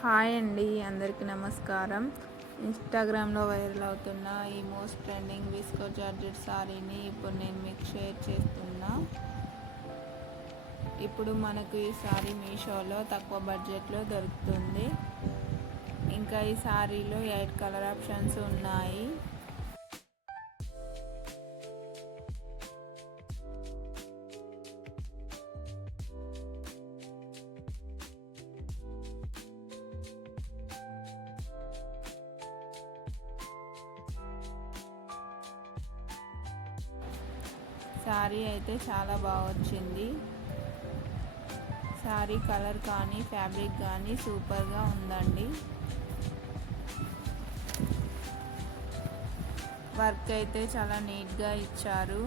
Hi అండి, అందరికీ నమస్కారం. ఇన్స్టాగ్రామ్లో వైరల్ అవుతున్న ఈ మోస్ట్ ట్రెండింగ్ విస్కో జార్జెట్ సారీని ఇప్పుడు నేను మీకు షేర్ చేస్తున్నా. ఇప్పుడు మనకు ఈ సారీ మీషోలో తక్కువ బడ్జెట్లో దొరుకుతుంది. ఇంకా ఈ సారీలో 8 కలర్ ఆప్షన్స్ ఉన్నాయి. శారీ అయితే చాలా బాగా వచ్చింది. శారీ కలర్ కానీ ఫ్యాబ్రిక్ కానీ సూపర్గా ఉందండి. వర్క్ అయితే చాలా నీట్గా ఇచ్చారు.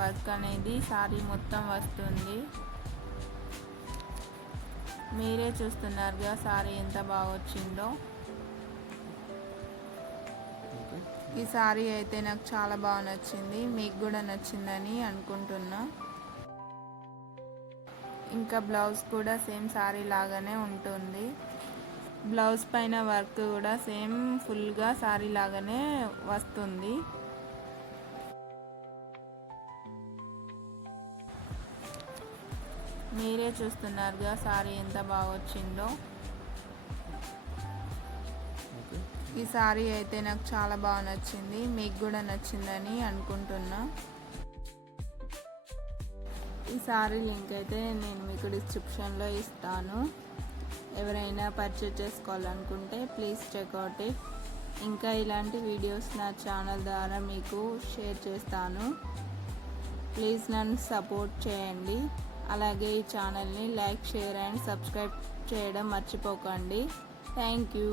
వర్క్ అనేది శారీ మొత్తం వస్తుంది. మీరే చూస్తున్నారుగా శారీ ఎంత బాగా వచ్చిందో. ఈ సారీ అయితే నాకు చాలా బాగా నచ్చింది. మీకు కూడా నచ్చిందని అనుకుంటున్నా. ఇంకా బ్లౌజ్ కూడా సేమ్ సారీ లాగానే ఉంటుంది. బ్లౌజ్ పైన వర్క్ కూడా సేమ్ ఫుల్గా సారీ లాగానే వస్తుంది. మీరే చూస్తున్నారుగా సారీ ఎంత బాగా వచ్చిందో. ఈ సారీ అయితే నాకు చాలా బాగా నచ్చింది. మీకు కూడా నచ్చిందని అనుకుంటున్నా. ఈ సారీ లింక్ అయితే నేను మీకు డిస్క్రిప్షన్లో ఇస్తాను. ఎవరైనా పర్చేజ్ చేసుకోవాలనుకుంటే ప్లీజ్ చెక్అవుట్ ఇట్. ఇంకా ఇలాంటి వీడియోస్ నా ఛానల్ ద్వారా మీకు షేర్ చేస్తాను. ప్లీజ్ నన్ను సపోర్ట్ చేయండి. అలాగే ఈ ఛానల్ని లైక్, షేర్ అండ్ సబ్స్క్రైబ్ చేయడం మర్చిపోకండి. Thank you.